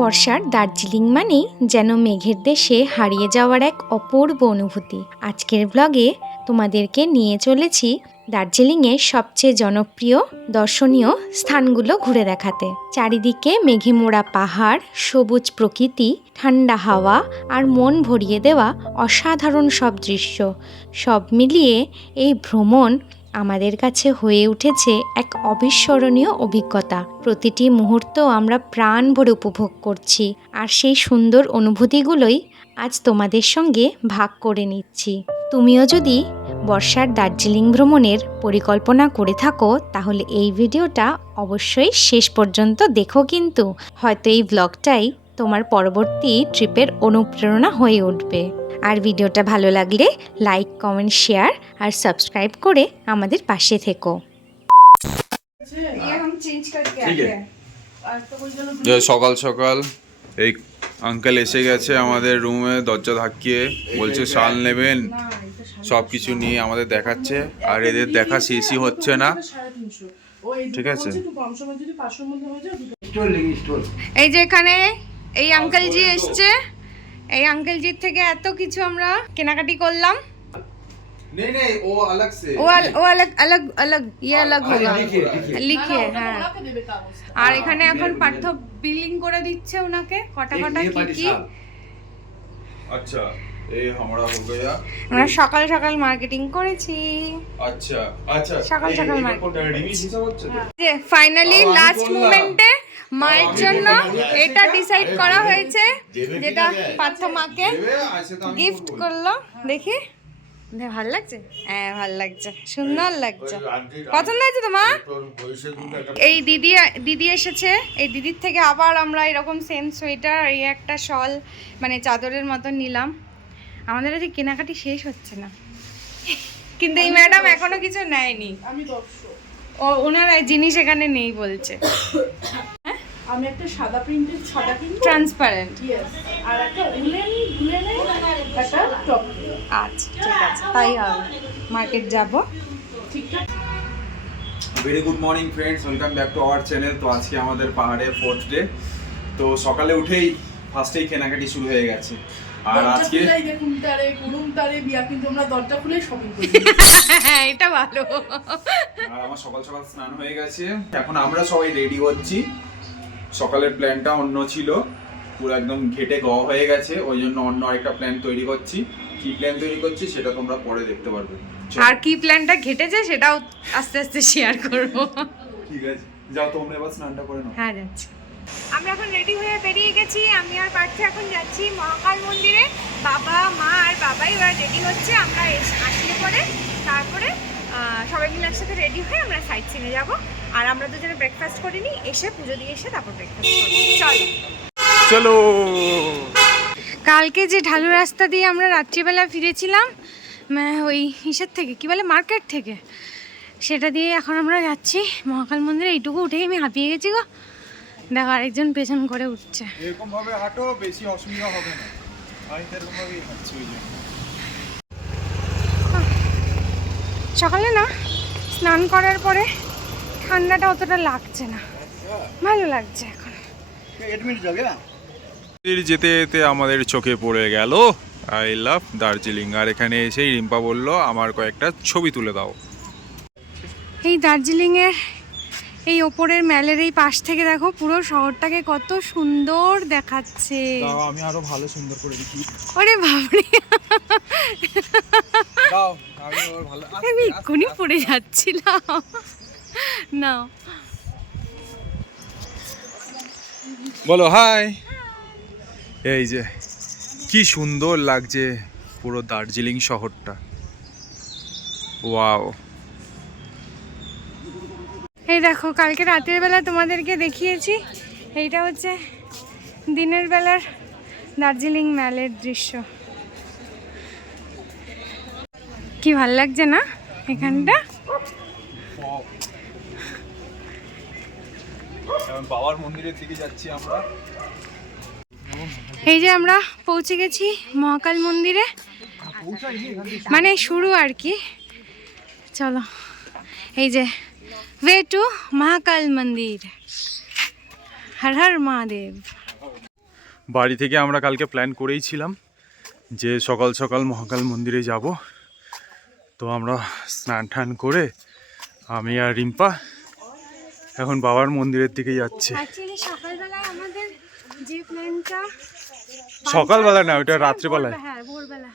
বর্ষার দার্জিলিং মানেই যেন মেঘের দেশে হারিয়ে যাওয়ার এক অপূর্ব অনুভূতি। আজকের ব্লগে তোমাদেরকে নিয়ে চলেছি দার্জিলিংয়ের সবচেয়ে জনপ্রিয় দর্শনীয় স্থানগুলো ঘুরে দেখাতে। চারিদিকে মেঘে মোড়া পাহাড়, সবুজ প্রকৃতি, ঠান্ডা হাওয়া আর মন ভরিয়ে দেওয়া অসাধারণ সব দৃশ্য, সব মিলিয়ে এই ভ্রমণ আমাদের কাছে হয়ে উঠেছে এক অবিস্মরণীয় অভিজ্ঞতা। প্রতিটি মুহূর্ত আমরা প্রাণ ভরে উপভোগ করছি, আর সেই সুন্দর অনুভূতিগুলোই আজ তোমাদের সঙ্গে ভাগ করে নিচ্ছি। তুমিও যদি বর্ষার দার্জিলিং ভ্রমণের পরিকল্পনা করে থাকো তাহলে এই ভিডিওটা অবশ্যই শেষ পর্যন্ত দেখো, কিন্তু হয়তো এই ব্লগটাই তোমার পরবর্তী ট্রিপের অনুপ্রেরণা হয়ে উঠবে। আর ভিডিওটা ভালো লাগলে লাইক, কমেন্ট, শেয়ার আর সাবস্ক্রাইব করে আমাদের পাশে থেকো। সকাল সকাল এই আঙ্কেল এসে গেছে আমাদের রুমে, দরজা ধাক্কিয়ে বলছে শাল নেবেন, সব কিছু নিয়ে আমাদের দেখাচ্ছে। আর এদের দেখা শেষই হচ্ছে না, ঠিক আছে। এই যে এখানে এই আঙ্কেলজি এসছে, এই আঙ্কেলজির থেকে এত কিছু আমরা কেনাকাটি করলাম। नहीं नहीं वो अलग से वो अलग अलग अलग ये अलग होगा, লিখে হ্যাঁ। আর এখানে এখন পার্থ বিলিং করে দিচ্ছে ওনাকে কটা কটা কি কি। अच्छा ये हमारा हो गया। আমরা সকাল সকাল মার্কেটিং করেছি। अच्छा अच्छा সকাল সকাল মার্কেটিং হিসাব হচ্ছে তো। যে ফাইনালি লাস্ট মোমেন্টে মায়ের জন্য এটা ডিসাইড করা হয়েছে, যেটা পার্থ মাকে গিফট করলো। দেখি ভালো লাগছে? হ্যাঁ ভালো লাগছে, সুন্দর লাগছে। পছন্দ হয়েছে তোমার? এই দিদি এসেছে, এই দিদির থেকে আবার আমরা এরকম সেম সোয়েটার, এই একটা শল মানে চাদরের মতো নিলাম। আমাদের আজ কেনাকাটি শেষ হচ্ছে না, কিন্তু এই ম্যাডাম এখনো কিছু নেয়নি। ও ওনার জিনিস এখানে নেই বলছে। আমি একটা সাদা প্রিন্টের ছাতা কিনবো, ট্রান্সপারেন্ট, আর একটা উলেনের একটা টপ। আচ্ছা ঠিক আছে, তাই হবে, মার্কেট যাব। Very good morning friends, welcome back to our channel. তো আজকে আমাদের পাহাড়ে 4th ডে। তো সকালে উঠেই ফার্স্টেই কেনাকাটি শুরু হয়ে গেছে। আর আজকে দেখুন তারে কুরুম তারে বিয়া, কিন্তু আমরা দরজা খুলে শপিং করি। এটা ভালো। আর আমার সকাল সকাল স্নান হয়ে গেছে, এখন আমরা সবাই রেডি হচ্ছি। সকালের প্ল্যানটা অন্য ছিল, পুরো একদম ঘেটে গাওয়া হয়ে গেছে, ওই জন্য অন্য আরেকটা প্ল্যান তৈরি করছি। কি প্ল্যান তৈরি করছি সেটা তোমরা পরে দেখতে পারবে। আর কি প্ল্যানটা ঘটেছে সেটাও আস্তে আস্তে শেয়ার করব। ঠিক আছে, যাও তোমরা এবার স্নানটা করে নাও। হ্যাঁ যাচ্ছি। আমরা এখন রেডি হয়ে বেরিয়ে গেছি, আমি আর পার্থ এখন যাচ্ছি মহাকাল মন্দিরে। বাবা মা আর বাবাই ওরা রেডি হচ্ছে, আমরা আসলে পরে তারপরে সবাই মিলে একসাথে রেডি হয়ে আমরা সাইট সিনে যাবো। আর আমরা দুজনে ব্রেকফাস্ট করিনি, এসে পুজো দিয়ে এসে তারপর ব্রেকফাস্ট করবো। চলো চলো। কালকে যে ঢালু রাস্তা দিয়ে আমরা রাত্রিবেলা ফিরেছিলাম ওই ইসের থেকে, কি বলে, মার্কেট থেকে, সেটা দিয়ে এখন আমরা যাচ্ছি মহাকাল মন্দিরে। এইটুকু উঠেই আমি হাঁপিয়ে গেছি গো। দেখো আরেকজন পেছন করে উঠছে। এরকম ভাবে হাঁটো, বেশি অসুবিধা হবে না। আমি এরকম ভাবেই হাঁটছি ওই জন্য। সকালে না স্নান করার পরে ঠান্ডাটা অতটা লাগছে না, ভালো লাগছে এখন। যেতে যেতে আমাদের চোখে পড়ে গেল আই লাভ দার্জিলিং। আর এখানে এসেই রিম্পা বলল আমার কয়েকটা ছবি তুলে দাও। এই দার্জিলিংয়ের এই ওপরের ম্যালের এই পাশ থেকে দেখো পুরো শহরটাকে কত সুন্দর দেখাচ্ছে। আমি আরো ভালো সুন্দর করে দেখি। ওরে বাবারে, দাও আমি আরো ভালো। আমি এক্ষুনি পড়ে যাচ্ছিলাম না। বলো হাই। এই যে কি সুন্দর লাগছে পুরো দার্জিলিং শহরটা, ওয়াও। এই দেখো কালকে রাতের বেলা তোমাদেরকে দেখিয়েছি, এইটা হচ্ছে দিনের বেলার দার্জিলিং ম্যালের দৃশ্য। কি ভাল লাগছে না এখানটা? বাবার মন্দিরের দিকে যাচ্ছি আমরা। এই যে আমরা পৌঁছে গেছি মহাকাল মন্দিরে, মানে শুরু আর কি। চলো, এই যে वे टू महाकाल मंदिर। हर हर महादेव। বাড়ি থেকে আমরা কালকে প্ল্যান করেইছিলাম যে সকাল সকাল মহাকাল মন্দিরে যাব। তো আমরা স্নান টান করে আমি আর রিম্পা এখন বাবার মন্দিরের দিকে যাচ্ছি। অ্যাকচুয়ালি সকালবেলায় আমাদের যে প্ল্যানটা, সকালবেলা না, ওটা রাত্রিবেলায়। হ্যাঁ ভোরবেলা,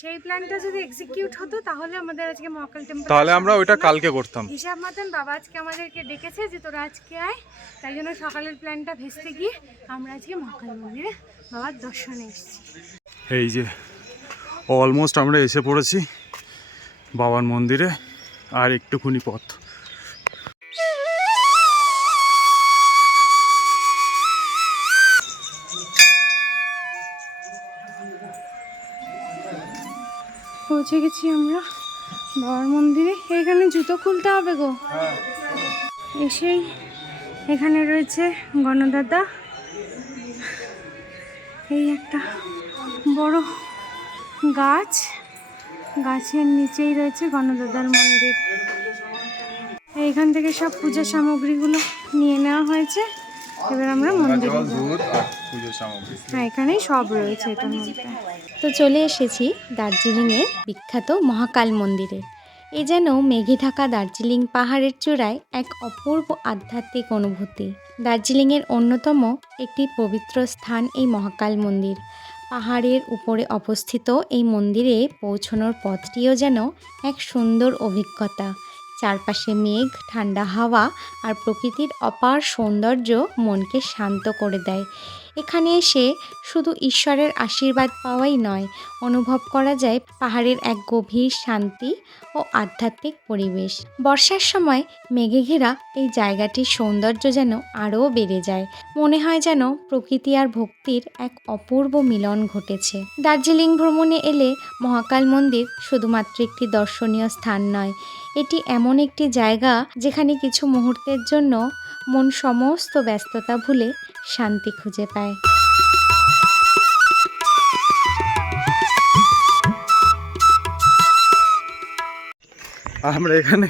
সেই প্ল্যানটা যদি এক্সিকিউট হতো তাহলে আমাদের আজকে মহাকাল টেম্পল, তাহলে আমরা ওইটা কালকে করতাম। হিসাব মতন বাবা আজকে আমাদেরকে ডেকেছে যে তোরা আজকে আয়, তাই জন্য সকালের প্ল্যানটা ভেস্তে গিয়ে আমরা আজকে মহাকাল মন্দিরে বাবার দর্শনে এসেছি। এই যে অলমোস্ট আমরা এসে পড়েছি বাবার মন্দিরে, আর একটুখানি পথ। পৌঁছে গেছি আমরা বাবার মন্দিরে। এখানে জুতো খুলতে হবে গো। এসেই এখানে রয়েছে গণদাদা, এই একটা বড় গাছ, গাছের নিচেই রয়েছে গণদাদার মন্দির। এইখান থেকে সব পূজা সামগ্রীগুলো নিয়ে নেওয়া হয়েছে। এবার আমরা মন্দিরে যাব। হ্যাঁ, এখানেই সব রয়েছে এটার মধ্যে। তো চলে এসেছি দার্জিলিংয়ের বিখ্যাত মহাকাল মন্দিরে। এ যেন মেঘে ঢাকা দার্জিলিং পাহাড়ের চূড়ায় এক অপূর্ব আধ্যাত্মিক অনুভূতি। দার্জিলিংয়ের অন্যতম একটি পবিত্র স্থান এই মহাকাল মন্দির। পাহাড়ের উপরে অবস্থিত এই মন্দিরে পৌঁছানোর পথটিও যেন এক সুন্দর অভিজ্ঞতা। চারপাশে মেঘ, ঠান্ডা হাওয়া আর প্রকৃতির অপার সৌন্দর্য মনকে শান্ত করে দেয়। এখানে এসে শুধু ঈশ্বরের আশীর্বাদ পাওয়াই নয়, অনুভব করা যায় পাহাড়ের এক গভীর শান্তি ও আধ্যাত্মিক পরিবেশ। বর্ষার সময় মেঘে ঘেরা এই জায়গাটির সৌন্দর্য যেন আরও বেড়ে যায়। মনে হয় যেন প্রকৃতি আর ভক্তির এক অপূর্ব মিলন ঘটেছে। দার্জিলিং ভ্রমণে এলে মহাকাল মন্দির শুধুমাত্র একটি দর্শনীয় স্থান নয়, এটি এমন একটি জায়গা যেখানে কিছু মুহূর্তের জন্য মন সমস্ত ব্যস্ততা ভুলে শান্তি খুঁজে পায়। আমরা এখানে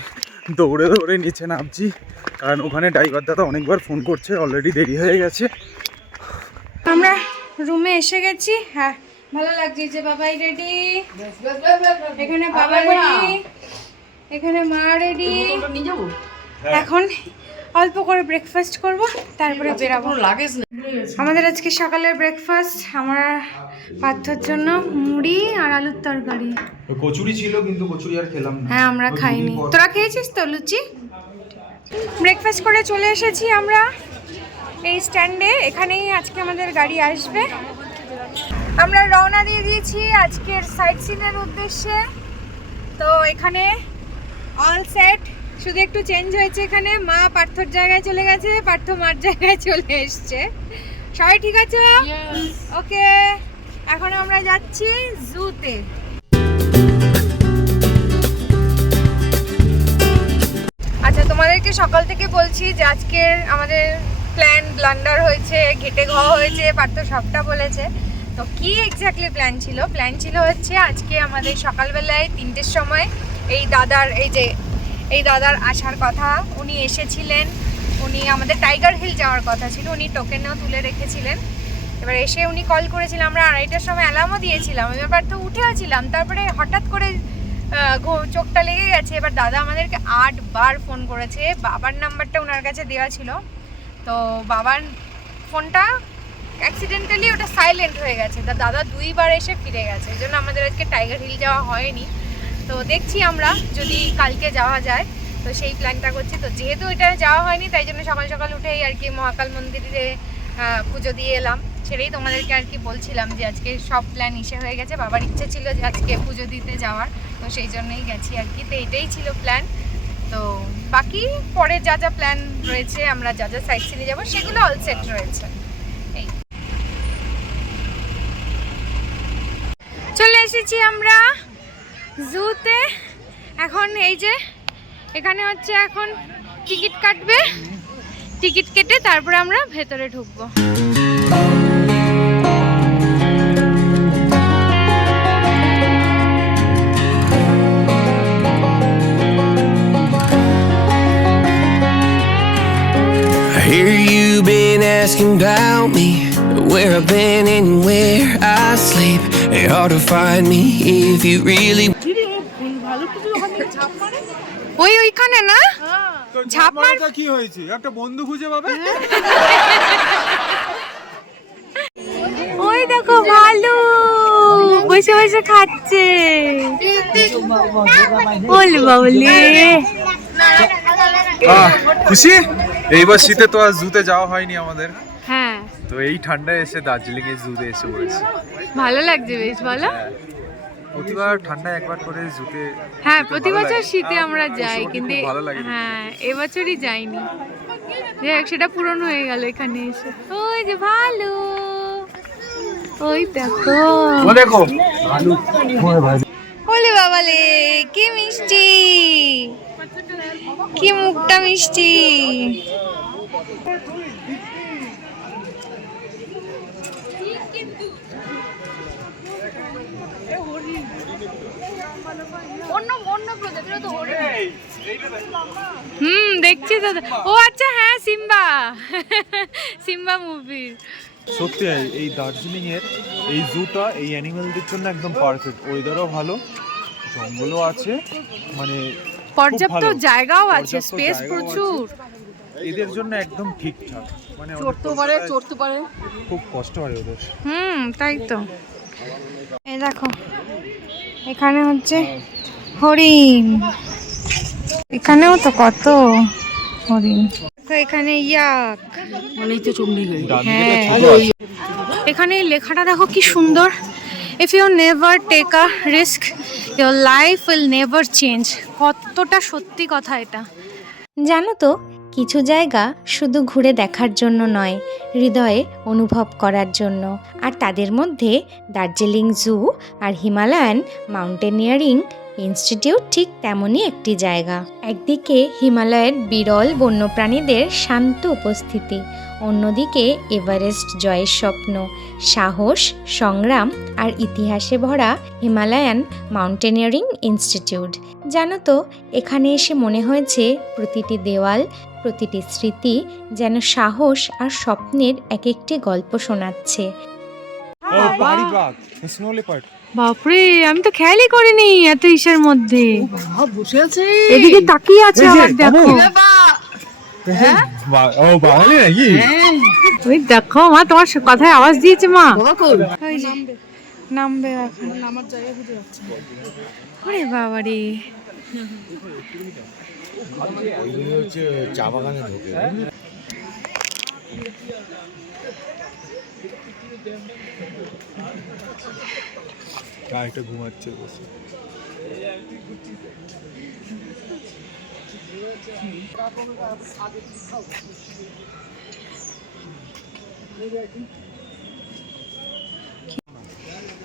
দৌড়ে দৌড়ে নিচে নামছি, কারণ ওখানে ড্রাইভার দাদা অনেকবার ফোন করছে, অলরেডি দেরি হয়ে গেছে। আমরা রুমে এসে গেছি। হ্যাঁ, ভালো লাগছে যে বাবাই রেডি, এখানে বাবা রেডি, এখানে মা রেডি। এখন অল্প করে ব্রেকফাস্ট করব, তারপরে বেরাবো। আমাদের আজকে সকালের ব্রেকফাস্ট, আমরা পার্থর জন্য মুড়ি আর আলুর তরকারি। কচুরি ছিল কিন্তু কচুরি আর খেলাম না। হ্যাঁ, আমরা খাইনি। তোরা খেয়েছিস তো লুচি? ব্রেকফাস্ট করে চলে এসেছি আমরা এই স্ট্যান্ডে। এখানেই আজকে আমাদের গাড়ি আসবে। আমরা রওনা দিয়ে দিয়েছি আজকের সাইট সিনের উদ্দেশ্যে। তো এখানে অল সেট, শুধু একটু চেঞ্জ হয়েছে। এখানে মা পার্থর জায়গায় চলে গেছে, পার্থ মার জায়গায় চলে এসছে। সবাই ঠিক আছে? ওকে, এখন আমরা যাচ্ছি জুতে। আচ্ছা, তোমাদেরকে সকাল থেকে বলছি যে আজকের আমাদের প্ল্যান ব্লান্ডার হয়েছে, ঘেটে ঘা হয়েছে, পার্থ সবটা বলেছে। তো কি এক্স্যাক্টলি প্ল্যান ছিল? প্ল্যান ছিল হচ্ছে আজকে আমাদের সকালবেলায় 3টের সময় এই দাদার আসার কথা। উনি এসেছিলেন, উনি আমাদের টাইগার হিল যাওয়ার কথা ছিল, উনি টোকেনও তুলে রেখেছিলেন। এবার এসে উনি কল করেছিলেন, আমরা 2:30টার সময় অ্যালার্মও দিয়েছিলাম। এবার তো উঠেও ছিলাম, তারপরে হঠাৎ করে চোখটা লেগে গেছে। এবার দাদা আমাদেরকে 8 বার ফোন করেছে। বাবার নাম্বারটা ওনার কাছে দেওয়া ছিল, তো বাবার ফোনটা অ্যাক্সিডেন্টালি ওটা সাইলেন্ট হয়ে গেছে। তা দাদা 2 বার এসে ফিরে গেছে, এই জন্য আমাদের আজকে টাইগার হিল যাওয়া হয়নি। তো দেখছি আমরা যদি কালকে যাওয়া যায়, তো সেই প্ল্যানটা করছি। তো যেহেতু এটা যাওয়া হয়নি, তাই জন্য সকাল সকাল উঠেই আর কি মহাকাল মন্দিরে পুজো দিয়ে এলাম। সেটাই তোমাদেরকে আর কি বলছিলাম যে আজকে সব প্ল্যান ইসে হয়ে গেছে। বাবার ইচ্ছে ছিল যে আজকে পুজো দিতে যাওয়ার, তো সেই জন্যই গেছি আর কি। তো এটাই ছিল প্ল্যান। তো বাকি পরে যা যা প্ল্যান রয়েছে, আমরা যা যা সাইট সিনে যাবো, সেগুলো অল সেট রয়েছে। এই চলে এসেছি আমরা জুতে। এখন এই যে এখানে হচ্ছে এখন টিকিট কাটবে, টিকিট কেটে তারপরে আমরা ভেতরে ঢুকবো। I hear you been asking about me. Where I've been and where I sleep, it's hard to find me if you really. ভালো কিছু ওখানে ঝাঁপ মারে ওইখানে না ঝাঁপ মার কি হয়েছে একটা বন্ধু খুঁজে পাবে ওই দেখো ভালো বসে বসে খাচ্ছে বল বাবলে খুশি এইবার শীতে তো আর জুতে যাওয়া হয়নি আমাদের, হ্যাঁ তো এই ঠান্ডায় এসে দার্জিলিং এর জুতে এসে পড়েছি। ভালো লাগছে বেশ বলো। প্রতিবার ঠান্ডায় একবার করে জুতে, হ্যাঁ প্রতি বছর শীতে আমরা যাই কিন্তু ভালো লাগে। হ্যাঁ এবছরই যাইনি, যাই হোক সেটা পূরণ হয়ে গেল এখানে এসে। ওই যে ভালো, ওই দেখো দেখো ওলে বাবালে কি মিষ্টি, কি মুখটা মিষ্টি। দেখছি তো। ও আচ্ছা হ্যাঁ সিম্বা সিম্বা মুভির। সত্যি এই দার্জিলিং এর এই জুটা এই অ্যানিমেলদের জন্য একদম পারফেক্ট। ওয়েদারও ভালো, জঙ্গলও আছে, মানে পর্যাপ্ত ভালো। জায়গাও আছে, পর্যাপ্ত স্পেস জায়গাও প্রচুর। এদের জন্য একদম ঠিকঠাক, মানে চড়তে পারে খুব কষ্ট হয় ওদের। তাই তো। এই দেখো এখানে হচ্ছে হরিণ, এখানেও তো কত হরিণ। তো এখানে ইয়াক বলেই তো চমড়ি গেল। হ্যাঁ এখানে এই লেখাটা দেখো কি সুন্দর, if you never take a risk your life will never change. কতটা সত্যি কথা এটা। জানো তো, কিছু জায়গা শুধু ঘুরে দেখার জন্য নয়, হৃদয়ে অনুভব করার জন্য। আর তাদের মধ্যে দার্জিলিং জু আর হিমালয়ান মাউন্টেনিয়ারিং ইনস্টিটিউট ঠিক তেমনই একটি জায়গা। একদিকে হিমালয়ের বিরল বন্যপ্রাণীদের শান্ত উপস্থিতি, অন্যদিকে এভারেস্ট জয়ের স্বপ্ন, সাহস, সংগ্রাম আর ইতিহাসে ভরা হিমালয়ান মাউন্টেনিয়ারিং ইনস্টিটিউট। জানো তো, এখানে এসে মনে হয়েছে প্রতিটি দেওয়াল, প্রতিটি স্মৃতি যেন সাহস আর স্বপ্নের এক একটি গল্প শোনাচ্ছে। বাপরে আমি তো খেয়ালই করিনি এত ইসের মধ্যে। বসে আছে এদিকে তাকিয়ে আছে আবার দেখো। ও বাঙালি নাকি? ওই দেখো মা তোমার কথায় আওয়াজ দিয়েছে মা। ওই যে নামবে এখন। আমার জায়গা খুঁজে যাচ্ছে। ওরে বাবারে চা বাগানে ঢোকে। একটা ঘুমাচ্ছে বসে।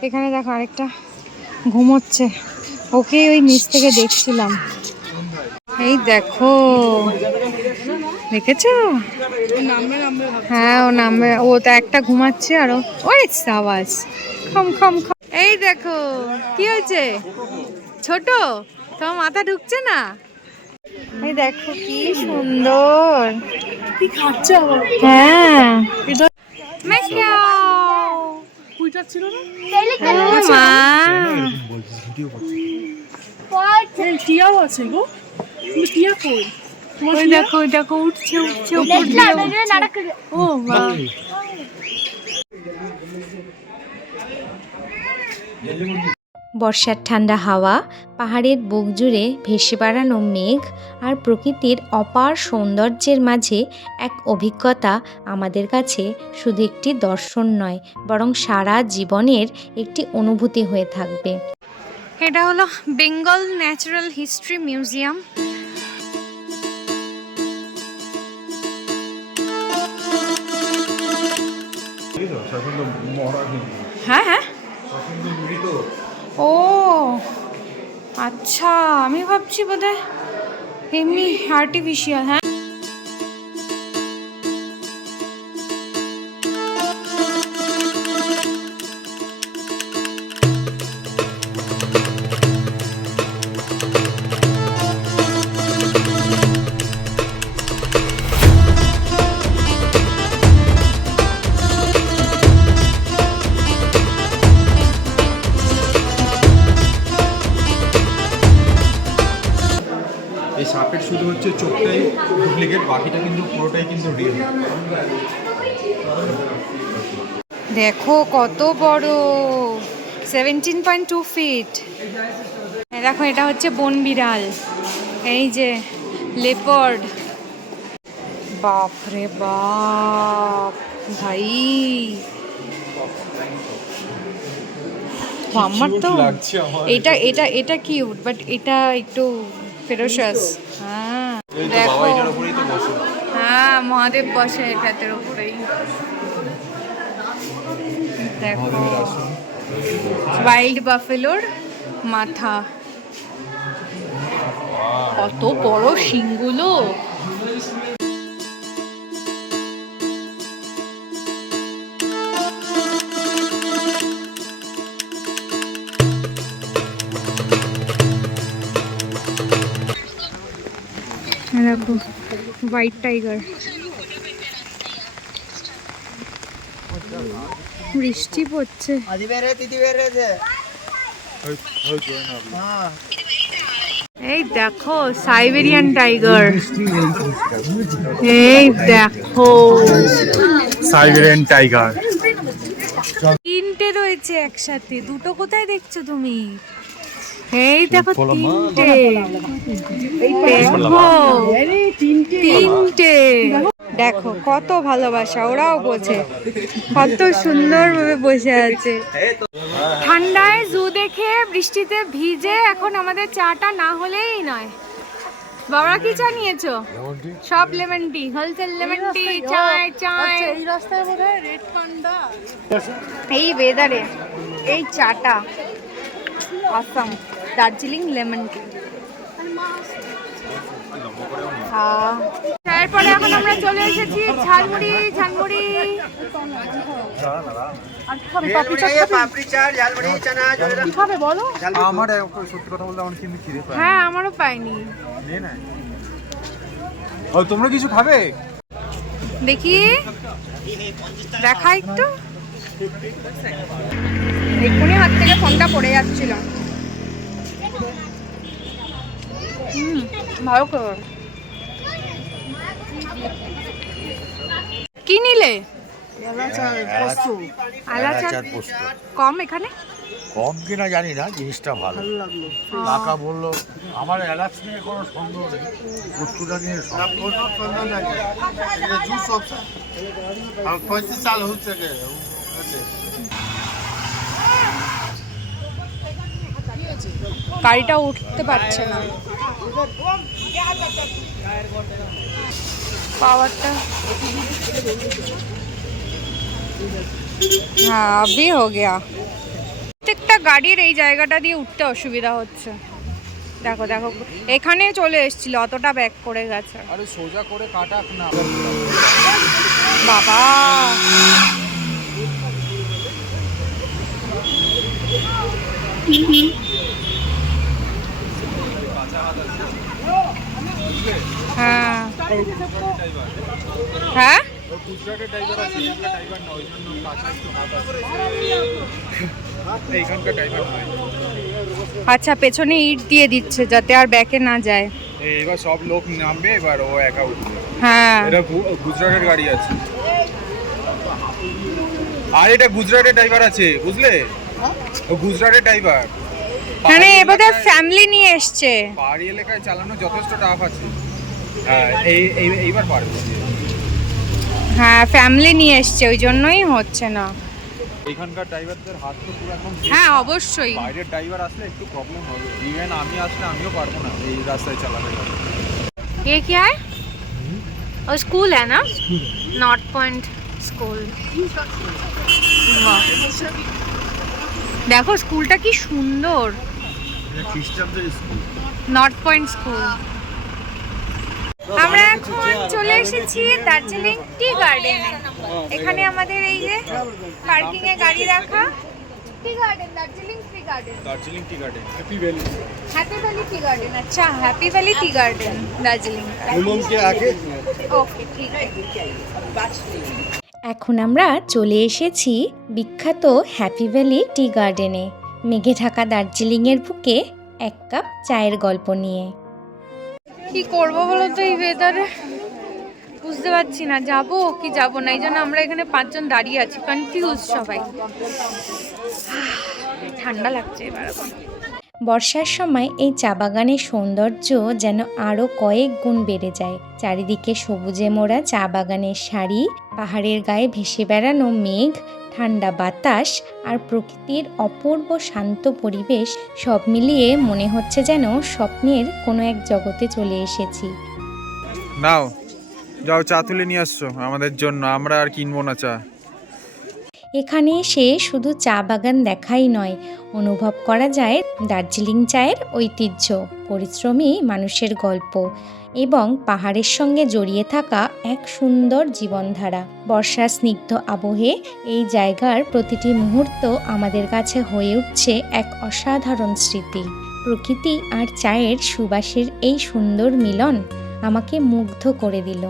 এখানে দেখো আরেকটা ঘুমোচ্ছে, ওকে ওই নিচ থেকে দেখছিলাম। এই দেখো দেখেছো? হ্যাঁ ও নামবে, ও তো একটা ঘুমাচ্ছে আর ওই সাবাস খম খম খম। এই দেখো কি হয়েছে, ছোট তোমার মাথা ঢুকছে না? এই দেখো কি সুন্দর, কি খাচ্ছে আবার? হ্যাঁ এটা মেকাও কুইটার ছিল না? মা টিয়াও আছে গো, কিন্তু টিয়া কই? ওই দেখো ওই দেখো উঠছে উঠছে উপর দিয়ে উঠছে। ও মা বর্ষার ঠান্ডা হাওয়া, পাহাড়ের বুক জুড়ে ভেসে বেড়ানো মেঘ আর প্রকৃতির অপার সৌন্দর্যের মাঝে এক অভিজ্ঞতা আমাদের কাছে শুধু একটি দর্শন নয়, বরং সারা জীবনের একটি অনুভূতি হয়ে থাকবে। এটা হলো বেঙ্গল ন্যাচারাল হিস্ট্রি মিউজিয়াম। হ্যাঁ হ্যাঁ ও আচ্ছা, আমি ভাবছি বোধহয় এমনি আর্টিফিশিয়াল। হ্যাঁ হচ্ছে চোখটাই ডুপ্লিকেট, বাকিটা কিন্তু পুরোটাই কিন্তু রিয়েল। দেখো কত বড়, 17.2 ফিট। দেখো এটা হচ্ছে বন বিড়াল, এই যে লেপার্ড। বাপরে বাপ ভাই, আমার তো এটা এটা এটা কিউট, বাট এটা একটু ফেরোশাস। হ্যাঁ দেখো, হ্যাঁ মহাদেব বসে এটার উপরেই। দেখো ওয়াইল্ড বাফেলোর মাথা, কত বড় শিংগুলো। দেখো হোয়াইট টাইগার, বৃষ্টি পড়ছে। এই দেখো সাইবেরিয়ান টাইগার, এই দেখো সাইবেরিয়ান টাইগার। তিনটে রয়েছে একসাথে, দুটো কোথায় দেখছো তুমি? এই দেখো তিনটে, দেখো তিনটে। দেখো কত ভালোবাসা, ওরাও বোঝে, কত সুন্দর ভাবে বসে আছে। ঠান্ডায় জু দেখে বৃষ্টিতে ভিজে এখন আমাদের চাটা না হলেই নয়। বাবা কি চা নিয়েছো? সব lemon tea, wholesale lemon tea, চায় চায়। এই রাস্তায় বোধহয় রেড পান্ডা। এই ওয়েদারে এই চাটা আসাম, দার্জিলিং লেমন টি। তারপরে এখন আমরা চলে এসেছি ঝালমুড়ি। ঝালমুড়ি খাবে বলো? আমার সত্যি কথা বলতে আমার কিন্তু খিদে পায়। হ্যাঁ আমারও পাইনি। ও তোমরা কিছু খাবে? দেখি দেখা একটু। এক্ষুনি হাত থেকে ফোনটা পড়ে যাচ্ছিল। ভালো করে কি নিলে? আলাচার কম এখানে, কম কিনা জানি না, জিনিসটা ভালো কাকা বললো। আমার এলাচ নিয়ে কোনো সন্দেহ নেই, বস্তুটা নিয়ে সাল হচ্ছে। গাড়িটা উঠতে পারছে না, পাওয়ারটা। হ্যাঁ अभी हो गया। প্রত্যেকটা গাড়ির এই জায়গাটা দিয়ে উঠতে অসুবিধা হচ্ছে। দেখো দেখো এখানে চলে এসেছিল, অতটা ব্যাক করে গেছে। আরে সোজা করে কাটাক না বাবা। হ্যাঁ হ্যাঁ গুজরাটের ড্রাইভার আছে, এখানকার ড্রাইভার না, ওই জন্য কাছে একটু হাত আছে। এইখানকার ড্রাইভার নয়। আচ্ছা পেছনে ইট দিয়ে দিচ্ছে যাতে আর ব্যাকে না যায়। এবার সব লোক নামবে, এবার ও একা উঠবে। হ্যাঁ এটা গুজরাটের গাড়ি আছে, আর এটা গুজরাটের ড্রাইভার আছে, বুঝলে? ও গুজরাটের ড্রাইভার। মানে এবারে ফ্যামিলি নিয়ে এসছে। পাহাড়ি এলাকায় চালানো যথেষ্ট টাফ আছে। হ্যাঁ এইবার পারবে। হ্যাঁ ফ্যামিলি নিয়ে এসছে, ওই জন্যই হচ্ছে না। এখানকার ড্রাইভারদের হাত তো পুরো একদম। হ্যাঁ অবশ্যই, বাইরের ড্রাইভার আসলে একটু প্রবলেম হবে। ইভেন আমি আসলে আমিও পারবো না এই রাস্তায় চালাতে। ये क्या है? और स्कूल है ना, नॉर्थ पॉइंट स्कूल। দেখো স্কুলটা কি সুন্দর, খ্রিস্টানদের স্কুল। North point school. আমরা এখন চলে এসেছি দার্জিলিং টি গার্ডেনে। এখানে আমাদের এই যে পার্কিং এ গাড়ি রাখা। Tea garden, Darjeeling tea garden, Darjeeling tea garden, Happy Valley. Happy valley T garden. अच्छा हैप्पी वैली टी गार्डन दार्जिलिंग का। ओके ठीक है। এখন আমরা চলে এসেছি বিখ্যাত হ্যাপি ভ্যালি টি কি করবো বলো তো এই ওয়েদারে, বুঝতে পারছি না যাবো কি যাবো না। এই জন্য আমরা এখানে 5 জন দাঁড়িয়ে আছি, কনফিউজ সবাই। ঠান্ডা লাগছে এবার। বর্ষার সময় এই চা বাগানের সৌন্দর্য যেন আরও কয়েক গুণ বেড়ে যায়। চারিদিকে সবুজে মোড়া চা বাগানের সারি, পাহাড়ের গায়ে ভেসে বেড়ানো মেঘ, ঠান্ডা বাতাস আর প্রকৃতির অপূর্ব শান্ত পরিবেশ, সব মিলিয়ে মনে হচ্ছে যেন স্বপ্নের কোনো এক জগতে চলে এসেছি। নাও যাও, চা তুলে নিয়ে আসছো আমাদের জন্য, আমরা আর কিনবো না চা। এখানে এসে শুধু চা বাগান দেখাই নয়, অনুভব করা যায় দার্জিলিং চায়ের ঐতিহ্য, পরিশ্রমী মানুষের গল্প এবং পাহাড়ের সঙ্গে জড়িয়ে থাকা এক সুন্দর জীবনধারা। বর্ষার স্নিগ্ধ আবহে এই জায়গার প্রতিটি মুহূর্ত আমাদের কাছে হয়ে উঠছে এক অসাধারণ স্মৃতি। প্রকৃতি আর চায়ের সুবাসের এই সুন্দর মিলন আমাকে মুগ্ধ করে দিল।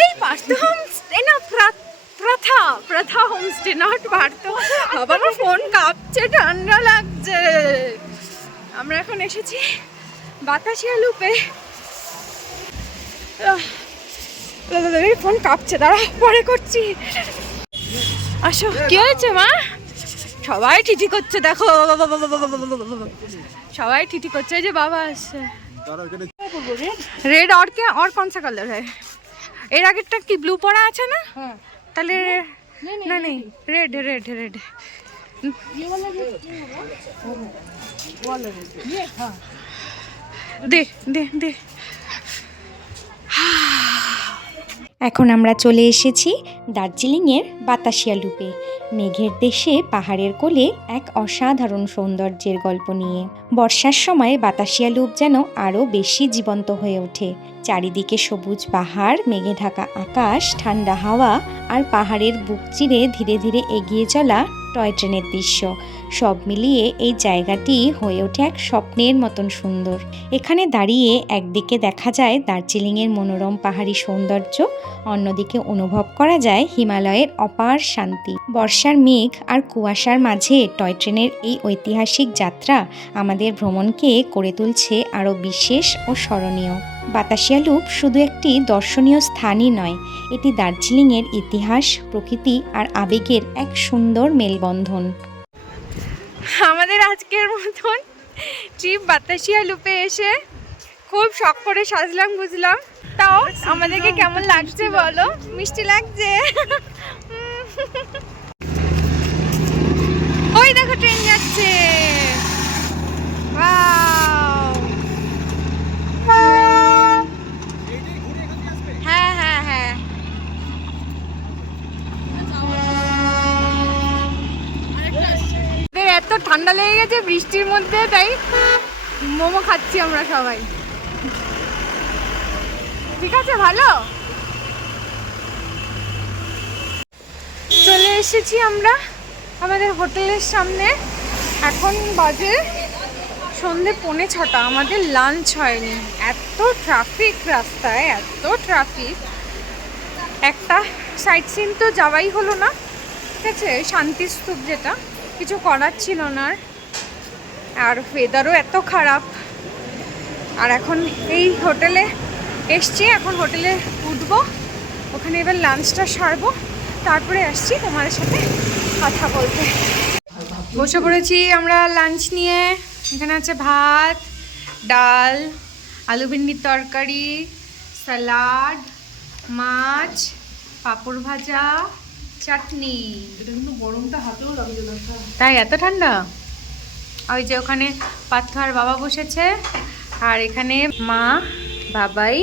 এই পার্থ হোমস্টে না, প্রথা হোমস্টে, নট পার্থ। বাবা আমার ফোন কাঁপছে, ঠান্ডা লাগছে। আমরা এখন এসেছি বাতাসিয়া লুপে। ফোন কাঁপছে, দাঁড়া পরে করছি। আসো। কি হয়েছে মা? সবাই ঠিঠি করছে, দেখো সবাই ঠিঠি করছে। এই যে বাবা আসছে। रेड और क्या, और कौन सा कलर है? এর আগেরটা কি ব্লু পড়া আছে না? হ্যাঁ তাহলে না নেই, রেড রেড রেড। দে দে দে। এখন আমরা চলে এসেছি দার্জিলিংয়ের বাতাসিয়া লুপে, মেঘের দেশে পাহাড়ের কোলে এক অসাধারণ সৌন্দর্যের গল্প নিয়ে। বর্ষার সময় বাতাসিয়া লুপ যেন আরও বেশি জীবন্ত হয়ে ওঠে। চারিদিকে সবুজ পাহাড়, মেঘে ঢাকা আকাশ, ঠান্ডা হাওয়া আর পাহাড়ের বুক চিরে ধীরে ধীরে এগিয়ে চলা টয় ট্রেনের দৃশ্য, সব মিলিয়ে এই জায়গাটি হয়ে ওঠে এক স্বপ্নের মতন সুন্দর। এখানে দাঁড়িয়ে একদিকে দেখা যায় দার্জিলিংয়ের মনোরম পাহাড়ি সৌন্দর্য, অন্যদিকে অনুভব করা যায় হিমালয়ের অপার শান্তি। বর্ষার মেঘ আর কুয়াশার মাঝে টয় ট্রেনের এই ঐতিহাসিক যাত্রা আমাদের ভ্রমণকে করে তুলছে আরও বিশেষ ও স্মরণীয়। বাতাসিয়া লুপ শুধু একটি দর্শনীয় স্থানই নয়, এটি দার্জিলিংয়ের ইতিহাস, প্রকৃতি আর আবেগের এক সুন্দর মেলবন্ধন। আমাদের আজকের মতন ট্রিপ বাতাসিয়া লুপে এসে খুব শখ করে সাজলাম বুঝলাম। তাও আমাদেরকে কেমন লাগছে বলো? মিষ্টি লাগছে। ওই দেখো ট্রেন যাচ্ছে। হ্যাঁ হ্যাঁ হ্যাঁ। এত ঠান্ডা লেগে গেছে বৃষ্টির মধ্যে, তাই মোমো খাচ্ছি আমরা সবাই। ঠিক আছে, ভালো। চলে এসেছি আমরা আমাদের হোটেলের সামনে। এখন বাজে সন্ধে 5:45, আমাদের লাঞ্চ হয়নি। এত ট্রাফিক রাস্তায়, এত ট্রাফিক। একটা সাইট সিন তো যাওয়াই হলো না, ঠিক আছে, শান্তিস্তূপ, যেটা কিছু করার ছিল না। আর ওয়েদারও এত খারাপ। আর এখন এই হোটেলে এসছি, এখন হোটেলে উঠবো, ওখানে এবার লাঞ্চটা সারবো, তারপরে আসছি তোমাদের সাথে কথা বলতে। বসে পড়েছি আমরা লাঞ্চ নিয়ে। এখানে আছে ভাত, ডাল, আলু ভিন্ডির তরকারি, স্যালাড, মাছ, পাঁপড় ভাজা, চাটনি। এটা কিন্তু গরমটা হাতেও লাগছে না। তাই এত ঠান্ডা? ওই যে ওখানে পার্থ আর বাবা বসেছে, আর এখানে মা, বাবাই,